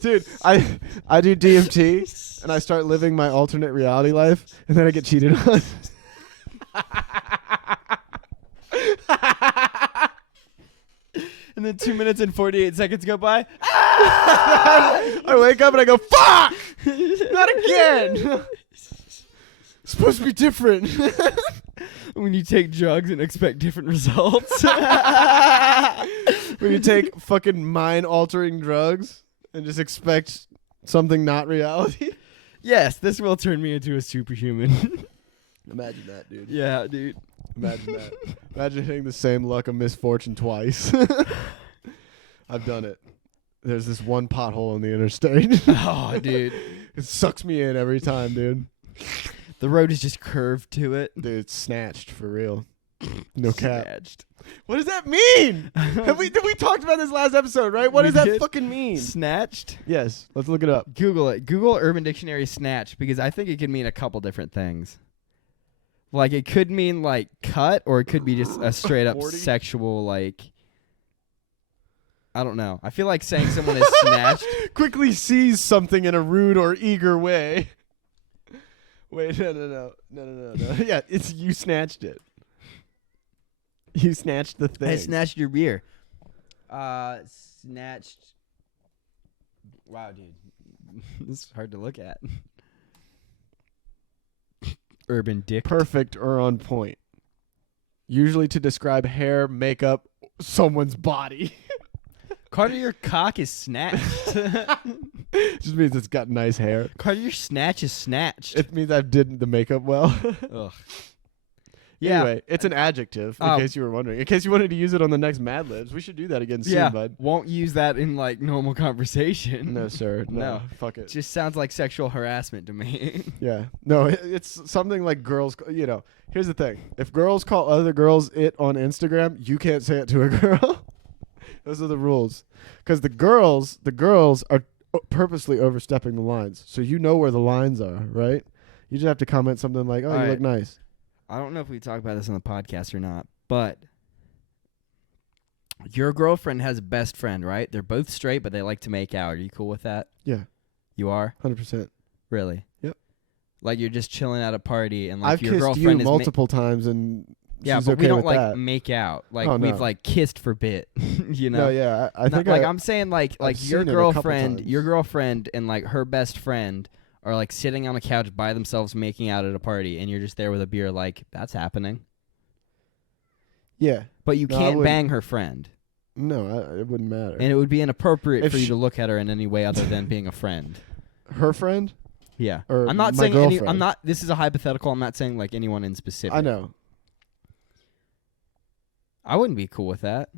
Dude, I do DMT and I start living my alternate reality life, and then I get cheated on. And then 2 minutes and 48 seconds go by. I wake up and I go, fuck! Not again! It's supposed to be different. When you take drugs and expect different results. When you take fucking mind-altering drugs and just expect something not reality. Yes, this will turn me into a superhuman. Imagine that, dude. Yeah, dude. Imagine that. Imagine hitting the same luck of misfortune twice. I've done it. There's this one pothole in the interstate. Oh, dude. It sucks me in every time, dude. The road is just curved to it. Dude, it's snatched for real. No cap. Snatched. What does that mean? we talked about this last episode, right? What does that fucking mean? Snatched? Yes. Let's look it up. Google it. Google Urban Dictionary snatch, because I think it could mean a couple different things. Like, it could mean, like, cut, or it could be just a straight-up 40? sexual, like... I don't know. I feel like saying someone is snatched... Quickly seize something in a rude or eager way. Wait, no. Yeah, it's you snatched it. You snatched the thing. I snatched your beer. Snatched... Wow, dude. This is hard to look at. Urban dick. Perfect or on point. Usually to describe hair, makeup, someone's body. Carter, your cock is snatched. Just means it's got nice hair. Carter, your snatch is snatched. It means I did the makeup well. Ugh. Yeah. Anyway, it's an adjective, in case you were wondering. In case you wanted to use it on the next Mad Libs, we should do that again soon, bud. Won't use that in, like, normal conversation. No, sir. No. Fuck it. Just sounds like sexual harassment to me. Yeah. No, it's something like girls, you know. Here's the thing. If girls call other girls it on Instagram, you can't say it to a girl. Those are the rules. Because the girls are purposely overstepping the lines. So you know where the lines are, right? You just have to comment something like, oh, you look nice. I don't know if we talk about this on the podcast or not, but your girlfriend has a best friend, right? They're both straight, but they like to make out. Are you cool with that? Yeah. You are? 100%. Really? Yep. Like you're just chilling at a party and like I've your kissed girlfriend you multiple times and yeah, she's but okay we don't with like that. make out. Like Oh, we've no. like kissed for bit, you know? No, yeah. I think like I'm saying like your seen it a couple girlfriend and like her best friend are like sitting on a couch by themselves making out at a party and you're just there with a beer like that's happening. Yeah. But you No, I can't wouldn't. bang her friend. No, it wouldn't matter. And it would be inappropriate If for you she- to look at her in any way other than being a friend. Her friend? Yeah. Or I'm not my saying girlfriend? I'm not this is a hypothetical. I'm not saying like anyone in specific. I know. I wouldn't be cool with that.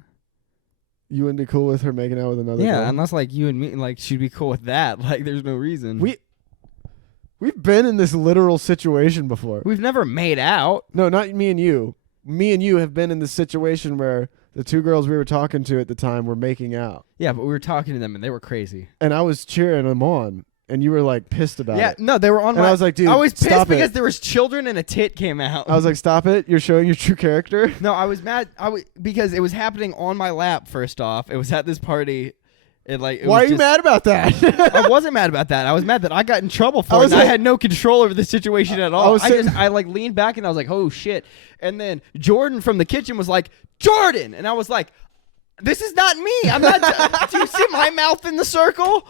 You wouldn't be cool with her making out with another Yeah, girl? unless like you and me like she'd be cool with that. Like there's no reason. We've been in this literal situation before. We've never made out. No, not me and you. Me and you have been in this situation where the two girls we were talking to at the time were making out. Yeah, but we were talking to them and they were crazy. And I was cheering them on. And you were like pissed about it. No, they were on And my... I was like, dude, I was pissed stop because it. there was children and a tit came out. I was like, stop it. You're showing your true character. No, I was mad. Because it was happening on my lap, first off. It was at this party. Why are you mad about that? I wasn't mad about that. I was mad that I got in trouble for it. And I had no control over the situation at all. I like leaned back and I was like, oh shit. And then Jordan from the kitchen was like, Jordan! And I was like, this is not me. I'm not. Do you see my mouth in the circle?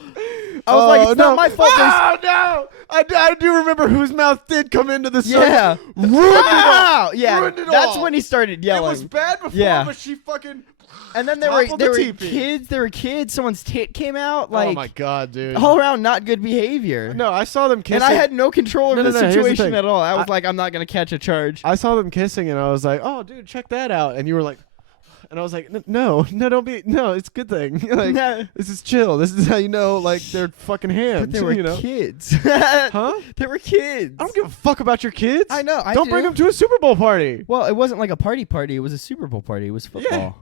I was like, it's not my fault. Oh, no. I do remember whose mouth did come into the circle. Yeah. Ruined it all. Yeah. Ruined it That's all. when he started yelling. It was bad before, Yeah. but she fucking... And then there were kids. Someone's tit came out. Like, oh, my God, dude. all around not good behavior. No, I saw them kissing. And I had no control over the here's the situation thing. at all. I was like, I'm not going to catch a charge. I saw them kissing, and I was like, oh, dude, check that out. And you were like... And I was like, no, don't be, no, it's a good thing. Like, this is chill. This is how you know, like, they're fucking hands. But they were you know? kids. Huh? They were kids. I don't give a fuck about your kids. I know. Don't bring them to a Super Bowl party. Well, it wasn't like a party. It was a Super Bowl party. It was football. Yeah.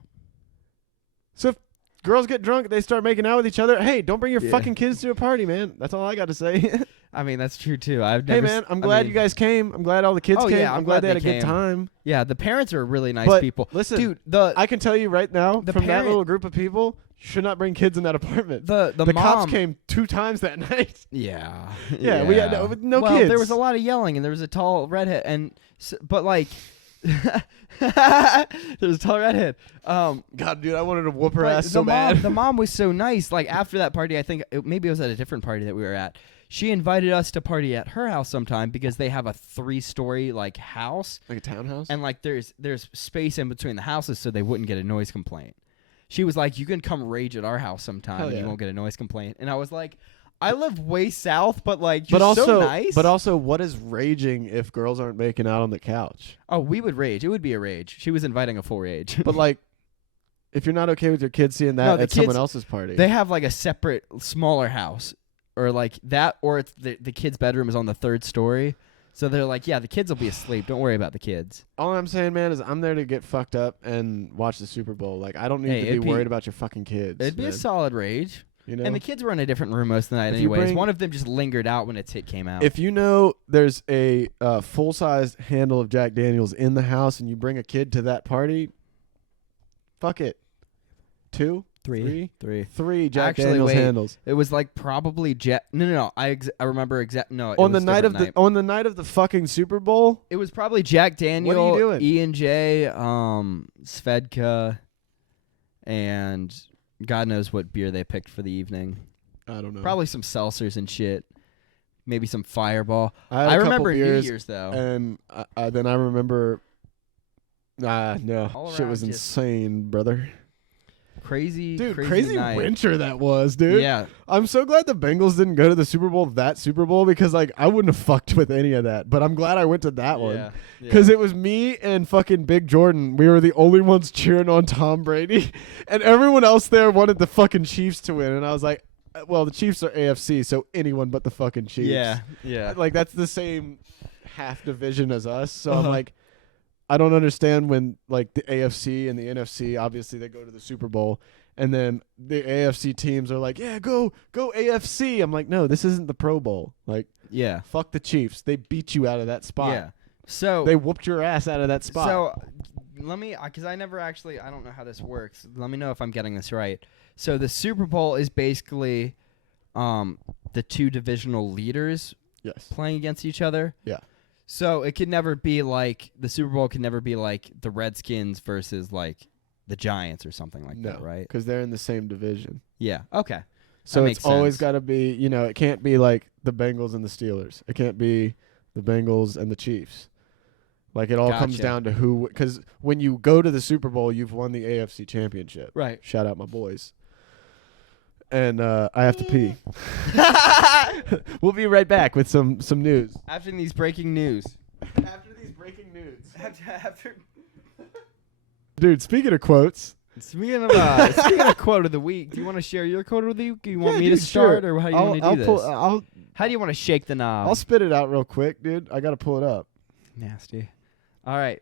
So if girls get drunk, they start making out with each other. Hey, don't bring your fucking kids to a party, man. That's all I got to say. I mean, that's true, too. Hey, man, I'm glad you guys came. I'm glad all the kids came. Yeah, I'm glad they had a came. good time. Yeah, the parents are really nice But people. listen, dude, I can tell you right now, the from that parent- little group of people, you should not bring kids in that apartment. the The mom, cops came 2 times that night. Yeah. Yeah, we had no well, kids. there was a lot of yelling, and there was a tall redhead, but like, there was a tall redhead. God, dude, I wanted to whoop her but ass so bad. The mom was so nice. Like after that party, I think maybe it was at a different party that we were at. She invited us to party at her house sometime because they have a 3-story like house, Like a townhouse? and like there's space in between the houses so they wouldn't get a noise complaint. She was like, "You can come rage at our house sometime, Hell and yeah. you won't get a noise complaint." And I was like, I live way south, but like, but you're also, so nice. But also, what is raging if girls aren't making out on the couch? Oh, we would rage. It would be a rage. She was inviting a full rage. But like, if you're not okay with your kids seeing that No, at someone else's party, They have like a separate, smaller house, or like that, or it's the kid's bedroom is on the 3rd story. So they're like, yeah, the kids will be asleep. Don't worry about the kids. all I'm saying, man, is I'm there to get fucked up and watch the Super Bowl. Like, I don't need to be worried about your fucking kids. It'd be a solid rage. You know? And the kids were in a different room most of the night anyways. One of them just lingered out when its hit came out. If you know there's a full-sized handle of Jack Daniels in the house and you bring a kid to that party, fuck it. 2? 3. 3 Jack Actually, Daniels wait. handles. It was like probably Jack. No. I remember exact. No, On the night of the fucking Super Bowl? It was probably Jack Daniel, What are you doing? E&J, Svedka, and God knows what beer they picked for the evening. I don't know. Probably some seltzers and shit. Maybe some Fireball. I I remember New beers, Year's though. And then I remember. No, All shit around was just insane, brother. Crazy night. winter that was, dude. Yeah. I'm so glad the Bengals didn't go to the Super Bowl because like I wouldn't have fucked with any of that. But I'm glad I went to that one because it was me and fucking Big Jordan. We were the only ones cheering on Tom Brady, and everyone else there wanted the fucking Chiefs to win. And I was like, well, the Chiefs are AFC, so anyone but the fucking Chiefs. Yeah. Like that's the same half division as us. So I'm like, I don't understand when like the AFC and the NFC, obviously they go to the Super Bowl, and then the AFC teams are like, yeah, go AFC. I'm like, no, this isn't the Pro Bowl. Like, Yeah. fuck the Chiefs. They beat you out of that spot. Yeah. So They whooped your ass out of that spot. So let me, because I don't know how this works. Let me know if I'm getting this right. So the Super Bowl is basically the 2 divisional leaders yes. playing against each other. Yeah. So it could never be like, the Super Bowl could never be like the Redskins versus like the Giants or something like that, right? Because they're in the same division. Yeah. Okay. So makes it's always sense. got to be, it can't be like the Bengals and the Steelers. It can't be the Bengals and the Chiefs. Like, it all comes Gotcha. down to who, because when you go to the Super Bowl, you've won the AFC Championship. Right. Shout out my boys. And I have to pee. We'll be right back with some news. After these breaking news. After these breaking news. Dude, speaking of quotes. Speaking of quote of the week, do you want to share your quote of the week? Do you want me to start, or how do you want to do this? How do you want to shake the knob? I'll spit it out real quick, dude. I got to pull it up. Nasty. All right.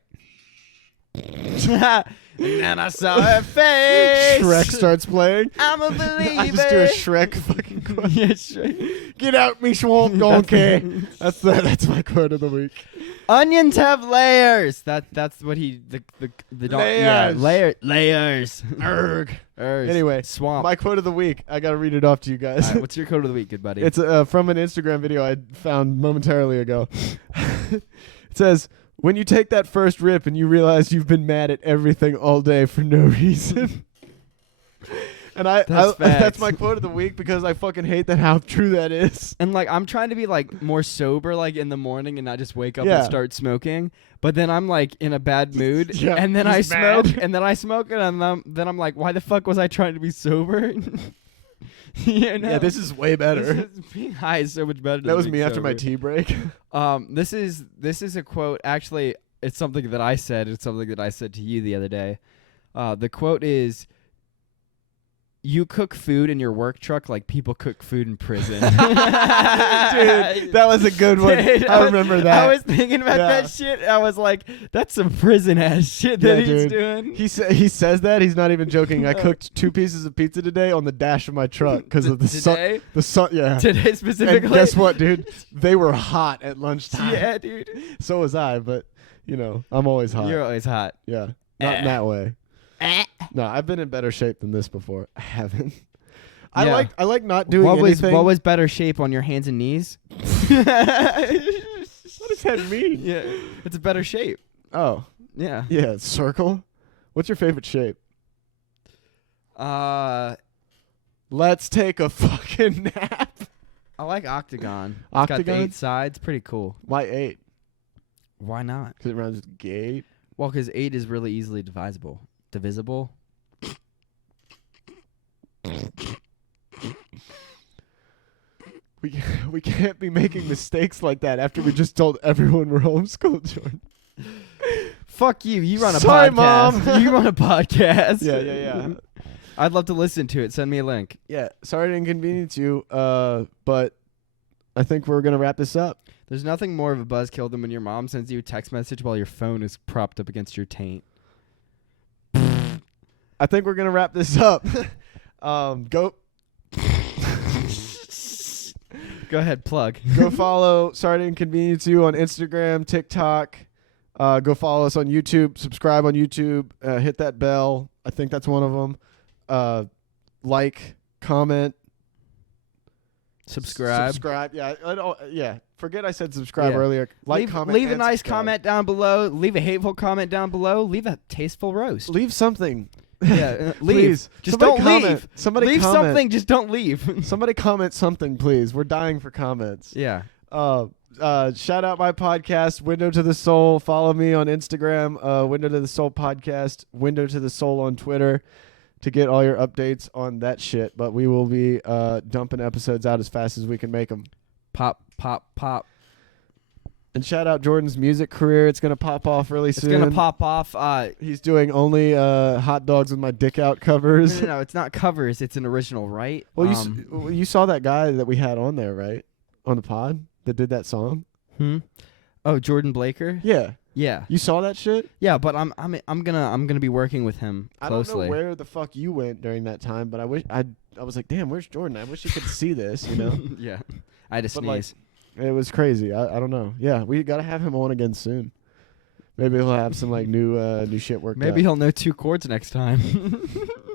And then I saw her face. Shrek starts playing. I'm a believer. I just do a Shrek fucking quote. Yeah, Shrek. Get out me swamp donkey. That's my quote of the week. Onions have layers. That's what the layers. Erg. Ergs. Anyway, swamp. My quote of the week. I got to read it off to you guys. All right, what's your quote of the week, good buddy? It's from an Instagram video I found momentarily ago. It says, when you take that first rip and you realize you've been mad at everything all day for no reason. And that's my quote of the week because I fucking hate how true that is. And like, I'm trying to be like more sober like in the morning and not just wake up Yeah. and start smoking. But then I'm like in a bad mood, Yeah, and then I just smoke, mad. and then I smoke, and then I'm like, why the fuck was I trying to be sober? Yeah, this is way better. Being high is so much better. That was me after my tea break. This is a quote. Actually, it's something that I said. It's something that I said to you the other day. The quote is, "You cook food in your work truck like people cook food in prison." Dude, that was a good one. Dude, I remember that. I was thinking about Yeah. that shit. I was like, that's some prison ass shit that Yeah, he's dude. doing. He says that. He's not even joking. I cooked 2 pieces of pizza today on the dash of my truck because of the sun. Today? The sun, yeah. Today specifically. And guess what, dude? They were hot at lunchtime. Yeah, dude. So was I, but I'm always hot. You're always hot. Yeah. Not in that way. No, I've been in better shape than this before. I haven't. Yeah. I like not doing What anything. was better shape on your hands and knees? What does that mean? Yeah, it's a better shape. Oh, Yeah. yeah, circle. What's your favorite shape? Let's take a fucking nap. I like octagon. It's Octagon? got the 8 sides. Pretty cool. Why 8? Why not? Because it rhymes with gate. Well, because 8 is really easily divisible. Divisible. we can't be making mistakes like that after we just told everyone we're homeschooled, Jordan. Fuck you. You run a Sorry, podcast. Mom. You run a podcast. Yeah. I'd love to listen to it. Send me a link. Yeah, sorry to inconvenience you, but I think we're going to wrap this up. There's nothing more of a buzzkill than when your mom sends you a text message while your phone is propped up against your taint. I think we're going to wrap this up. Go ahead, plug. Go follow Sorry to Inconvenience You on Instagram, TikTok. Go follow us on YouTube. Subscribe on YouTube. Hit that bell. I think that's one of them. Like, comment. Subscribe. Yeah. Forget I said subscribe earlier. Comment. Leave a and nice subscribe. comment down below. Leave a hateful comment down below. Leave a tasteful roast. Leave something. Yeah, leave. Please. Just Somebody don't comment. leave. Somebody leave comment. something. Just don't leave. Somebody comment something, please. We're dying for comments. Yeah. Shout out my podcast, Window to the Soul. Follow me on Instagram, Window to the Soul podcast, Window to the Soul on Twitter to get all your updates on that shit. But we will be dumping episodes out as fast as we can make them. Pop, pop, pop. And shout out Jordan's music career. It's going to pop off really soon. It's going to pop off. He's doing only Hot Dogs with My Dick Out covers. No, it's not covers. It's an original, right? Well, you saw that guy that we had on there, right? On the pod that did that song? Oh, Jordan Blaker? Yeah. Yeah. You saw that shit? Yeah, but I'm gonna be working with him closely. I don't know where the fuck you went during that time, but I was like, damn, where's Jordan? I wish you could see this, you know? Yeah. I had to But, sneeze. It was crazy. I don't know. Yeah, we gotta have him on again soon. Maybe he'll have some like new shit worked Maybe up. he'll know 2 chords next time.